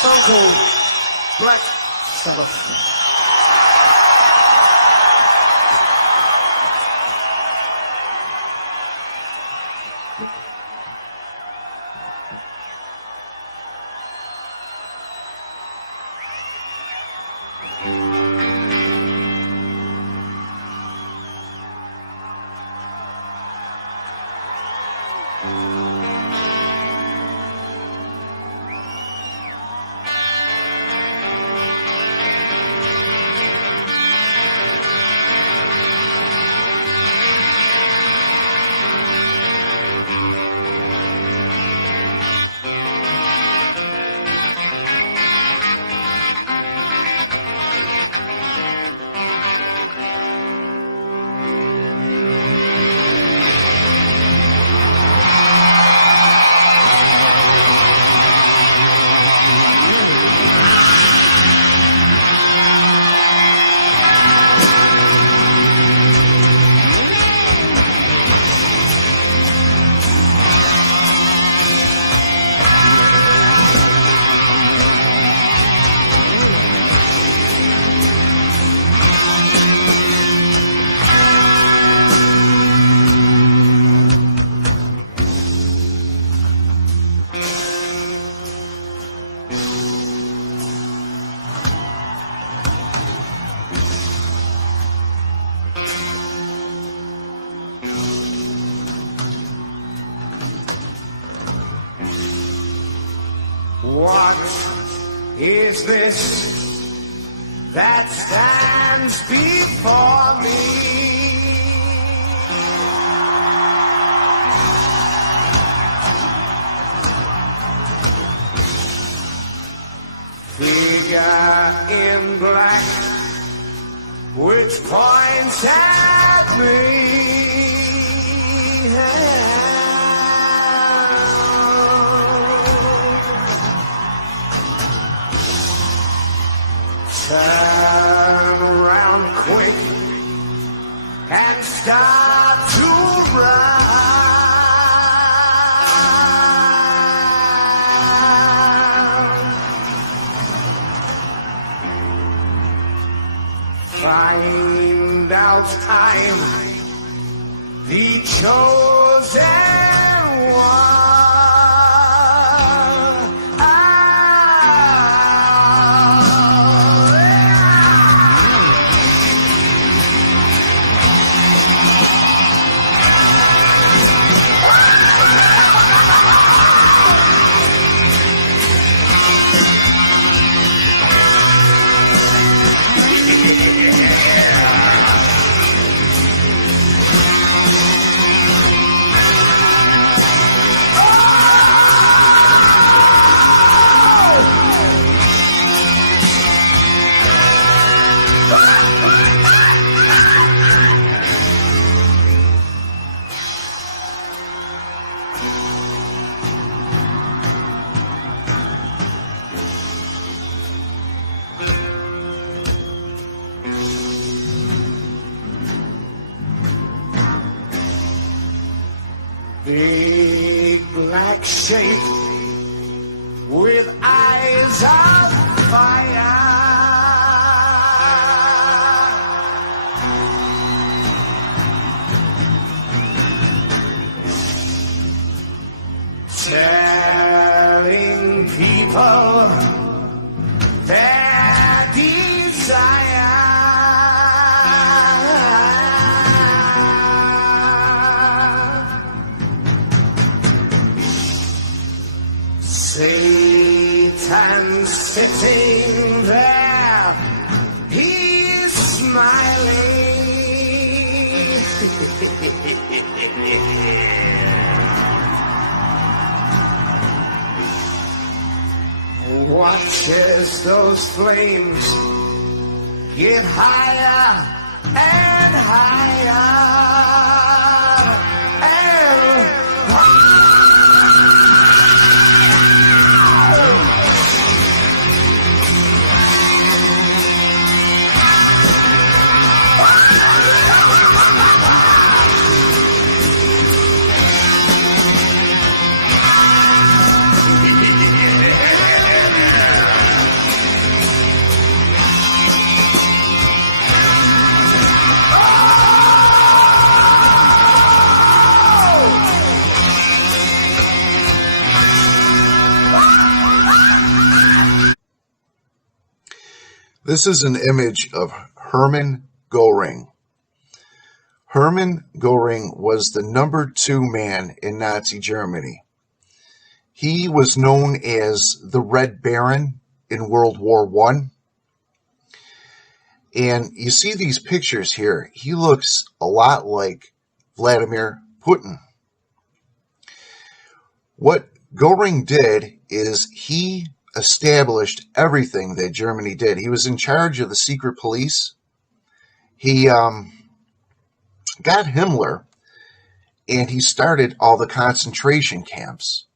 song called Black Sabbath. What is this that stands before me? Figure in black which points at me. Turn around quick and start to run. Find out I'm the chosen one. Big black shape with eyes of fire. Telling people their desire. Satan sitting there, he's smiling. Watches those flames get higher and higher. This is an image of Hermann Göring. Hermann Göring was the #2 man in Nazi Germany. He was known as the Red Baron in World War I. And you see these pictures here. He looks a lot like Vladimir Putin. What Göring did is he established everything that Germany did. He was in charge of the secret police. He got Himmler, and he started all the concentration camps.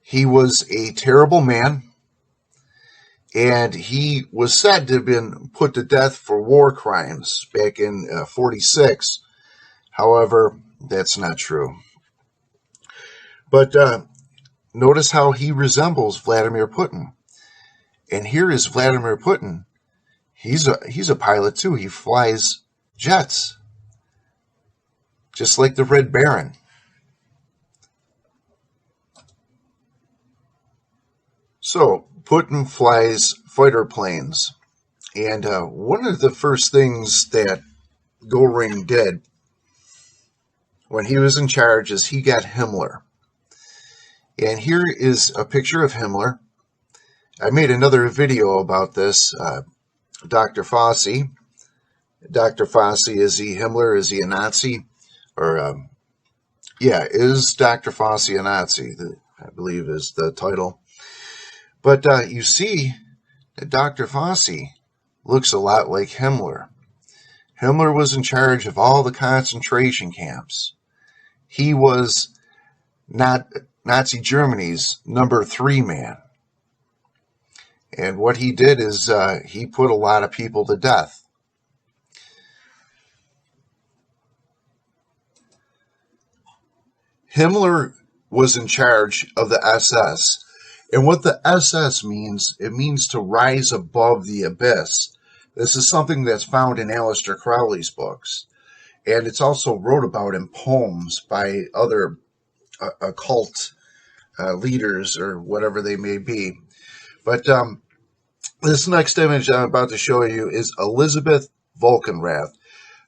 He was a terrible man, and he was said to have been put to death for war crimes back in 46. However, that's not true. But notice how he resembles Vladimir Putin. And here is Vladimir Putin. He's a pilot too. He flies jets, just like the Red Baron. So Putin flies fighter planes, and one of the first things that Göring did when he was in charge is he got Himmler. And here is a picture of Himmler. I made another video about this. Dr. Fauci. Dr. Fauci, is he Himmler? Is he a Nazi? Or, is Dr. Fauci a Nazi? I believe is the title. But you see that Dr. Fauci looks a lot like Himmler. Himmler was in charge of all the concentration camps. He was not Nazi Germany's #3 man. And what he did is he put a lot of people to death. Himmler was in charge of the SS. And what the SS means, it means to rise above the abyss. This is something that's found in Aleister Crowley's books. And it's also wrote about in poems by other occult leaders or whatever they may be. But this next image I'm about to show you is Elisabeth Volkenrath.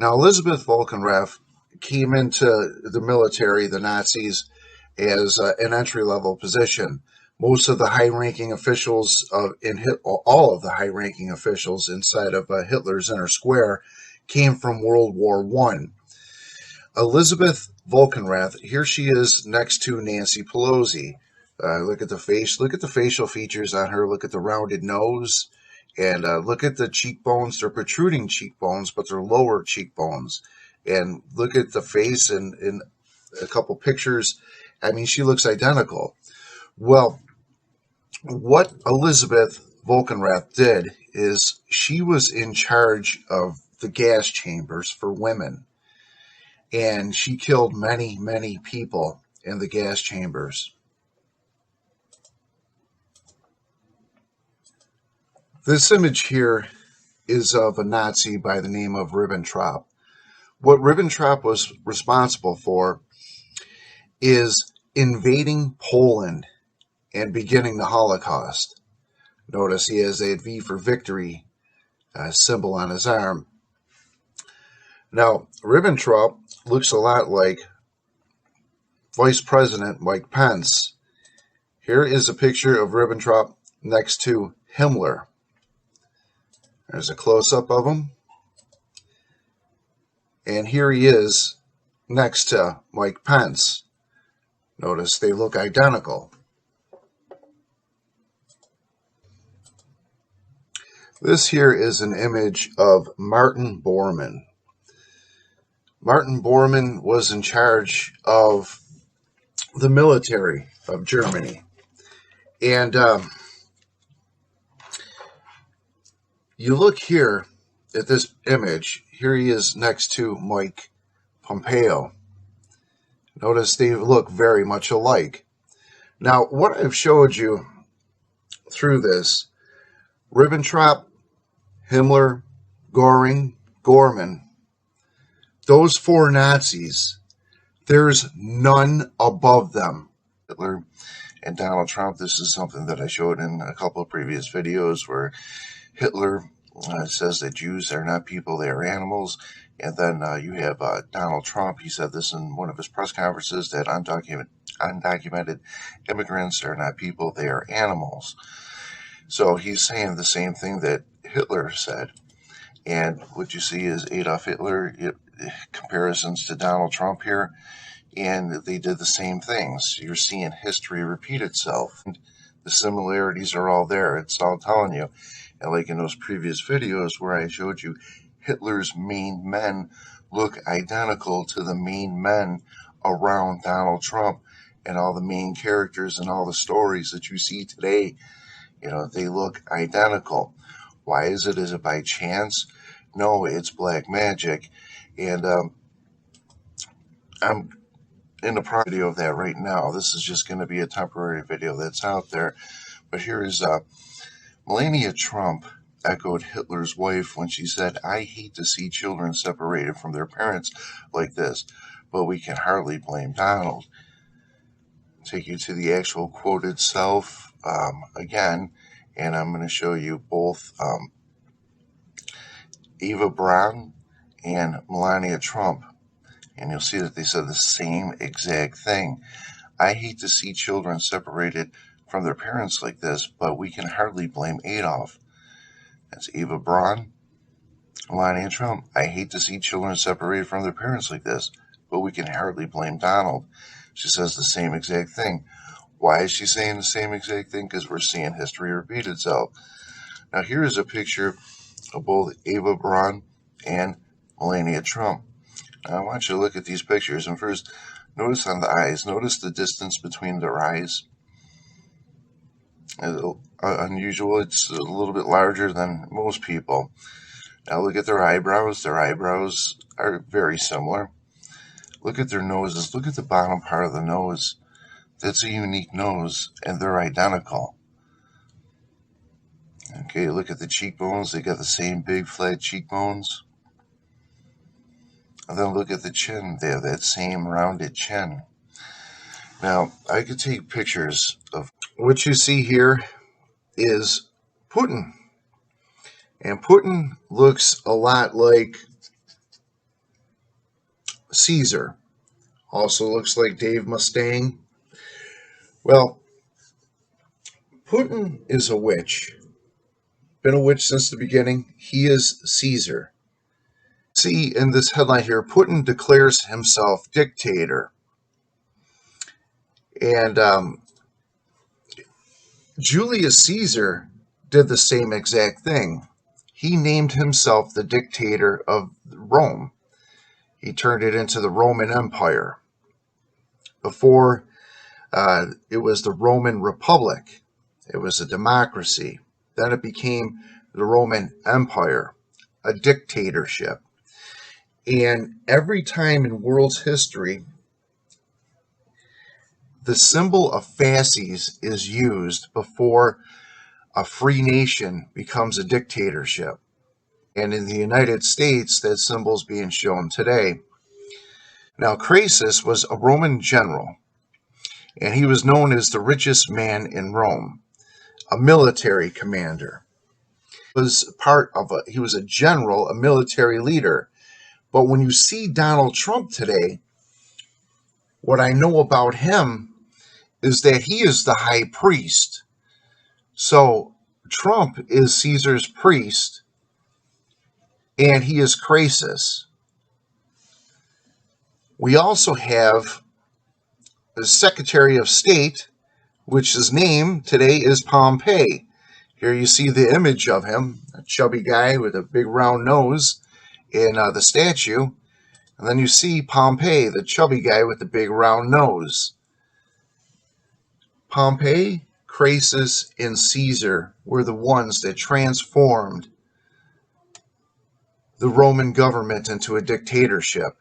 Now, Elisabeth Volkenrath came into the military, the Nazis, as an entry-level position. Most of the high-ranking officials all of the high-ranking officials inside of Hitler's inner square came from World War I. Elisabeth Volkenrath, here she is next to Nancy Pelosi. Look at the face. Look at the facial features on her. Look at the rounded nose. And look at the cheekbones. They're protruding cheekbones, but they're lower cheekbones. And look at the face in a couple pictures. I mean, she looks identical. Well, what Elisabeth Volkenrath did is she was in charge of the gas chambers for women. And she killed many, many people in the gas chambers. This image here is of a Nazi by the name of Ribbentrop. What Ribbentrop was responsible for is invading Poland and beginning the Holocaust. Notice he has a V for victory symbol on his arm. Now, Ribbentrop looks a lot like Vice President Mike Pence. Here is a picture of Ribbentrop next to Himmler. There's a close-up of him. And here he is next to Mike Pence. Notice they look identical. This here is an image of Martin Bormann. Martin Bormann was in charge of the military of Germany. And you look here at this image. Here he is next to Mike Pompeo. Notice they look very much alike. Now, what I've showed you through this, Ribbentrop, Himmler, Göring, Bormann, those four Nazis, there's none above them. Hitler and Donald Trump, this is something that I showed in a couple of previous videos where Hitler says that Jews are not people, they are animals. And then you have Donald Trump. He said this in one of his press conferences, that undocumented immigrants are not people, they are animals. So he's saying the same thing that Hitler said. And what you see is Adolf Hitler, comparisons to Donald Trump here, and they did the same things. You're seeing history repeat itself. The similarities are all there. It's all telling you. And like in those previous videos where I showed you, Hitler's main men look identical to the main men around Donald Trump, and all the main characters and all the stories that you see today, they look identical. Why is it? Is it by chance? No, it's black magic. And I'm in the video of that right now. This is just going to be a temporary video that's out there. But here is Melania Trump echoed Hitler's wife when she said, "I hate to see children separated from their parents like this, but we can hardly blame Donald." Take you to the actual quote itself again, and I'm going to show you both Eva Braun and Melania Trump, and you'll see that they said the same exact thing. "I hate to see children separated from their parents like this, but we can hardly blame Adolf." That's Eva Braun, Melania Trump. "I hate to see children separated from their parents like this, but we can hardly blame Donald." She says the same exact thing. Why is she saying the same exact thing? Because we're seeing history repeat itself. Now here is a picture of both Eva Braun and Melania Trump. Now I want you to look at these pictures, and first, notice on the eyes. Notice the distance between their eyes. Unusual. It's a little bit larger than most people. Now look at their eyebrows. Their eyebrows are very similar. Look at their noses. Look at the bottom part of the nose. That's a unique nose, and they're identical. Okay, look at the cheekbones. They got the same big flat cheekbones. And then look at the chin. They have that same rounded chin. Now, I could take pictures of what you see here is Putin. And Putin looks a lot like Caesar. Also looks like Dave Mustaine. Well, Putin is a witch. Been a witch since the beginning. He is Caesar. See in this headline here, Putin declares himself dictator. And Julius Caesar did the same exact thing. He named himself the dictator of Rome. He turned it into the Roman Empire. Before, it was the Roman Republic. It was a democracy. Then it became the Roman Empire, a dictatorship. And every time in world's history, the symbol of fasces is used before a free nation becomes a dictatorship. And in the United States, that symbol is being shown today. Now, Crassus was a Roman general, and he was known as the richest man in Rome, a military commander. He was a general, a military leader. But when you see Donald Trump today, what I know about him is that he is the high priest. So Trump is Caesar's priest, and he is Crassus. We also have the Secretary of State, which his name today is Pompey. Here you see the image of him, a chubby guy with a big round nose in the statue. And then you see Pompey, the chubby guy with the big round nose. Pompey, Crassus, and Caesar were the ones that transformed the Roman government into a dictatorship.